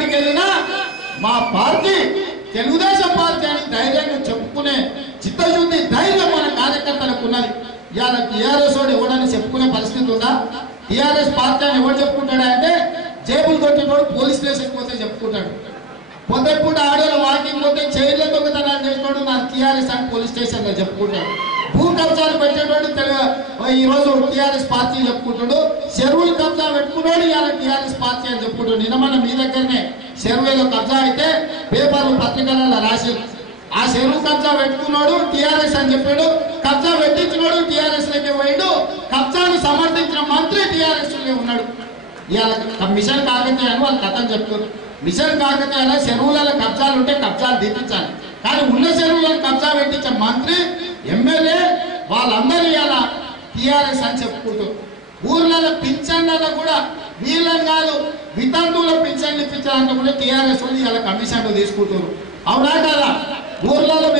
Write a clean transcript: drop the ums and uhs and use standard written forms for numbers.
ఎక్కడికి వెళ్ళినా మా పార్టీ తెలుగుదేశం పార్టీ అని ధైర్యంగా చెప్పుకునే చిత్తశుద్ధి ధైర్యం మన కార్యకర్తలకు ఉన్నది. ఇవాళ టీఆర్ఎస్ వాడు ఎవడని చెప్పుకునే పరిస్థితి ఉందా? టీఆర్ఎస్ పార్టీ అని ఎవరు చెప్పుకుంటాడా అంటే జేబులు కొట్టినోడు పోలీస్ స్టేషన్కి పోతే చెప్పుకుంటాడు. పొద్దుపూట ఆడోళ్ళ వాకింగ్ పోతే చైర్ల దొంగతనాలు చేసినోడు నా టీఆర్ఎస్ అని పోలీస్ స్టేషన్లో చెప్పుకుంటాడు. భూ కబ్జాలు పెట్టేటోడు ఈ రోజు టీఆర్ఎస్ పార్టీ చెప్పుకుంటాడు. చెరువులు కబ్జా పెట్టుకున్నాడు ఇవాళ టీఆర్ఎస్ పార్టీ అని చెప్పుకుంటాడు. నిన్న మన మీ దగ్గరనే చెరువులో కబ్జా అయితే పేపర్లు పత్రికలలో రాసి ఆ చెరువు కబ్జా పెట్టుకున్నాడు టీఆర్ఎస్ అని చెప్పాడు. కబ్జా పెట్టించినోడు టీఆర్ఎస్ లోకి పోయాడు. కబ్జాను సమర్థించిన మంత్రి టీఆర్ఎస్ లో ఉన్నాడు. ఇవాళ మిషన్ కాకతీయ అని వాళ్ళు కథను చెప్తారు. మిషన్ కాకతీయ చెరువులలో కబ్జాలు ఉంటే కబ్జాలు తీపించాలి, కానీ ఉన్న చెరువులను కబ్జా పెట్టించే మంత్రి ఎమ్మెల్యే వాళ్ళందరూ ఇవాళ టీఆర్ఎస్ అని చెప్పుకుంటారు. ఊర్లలో పింఛన్లలో కూడా వీళ్ళని కాదు వితంతువుల పింఛన్లు ఇప్పించాలంటే కూడా టీఆర్ఎస్ వాళ్ళు ఇవాళ కమిషన్లు తీసుకుంటారు. అవునా కదా? ఊర్లలో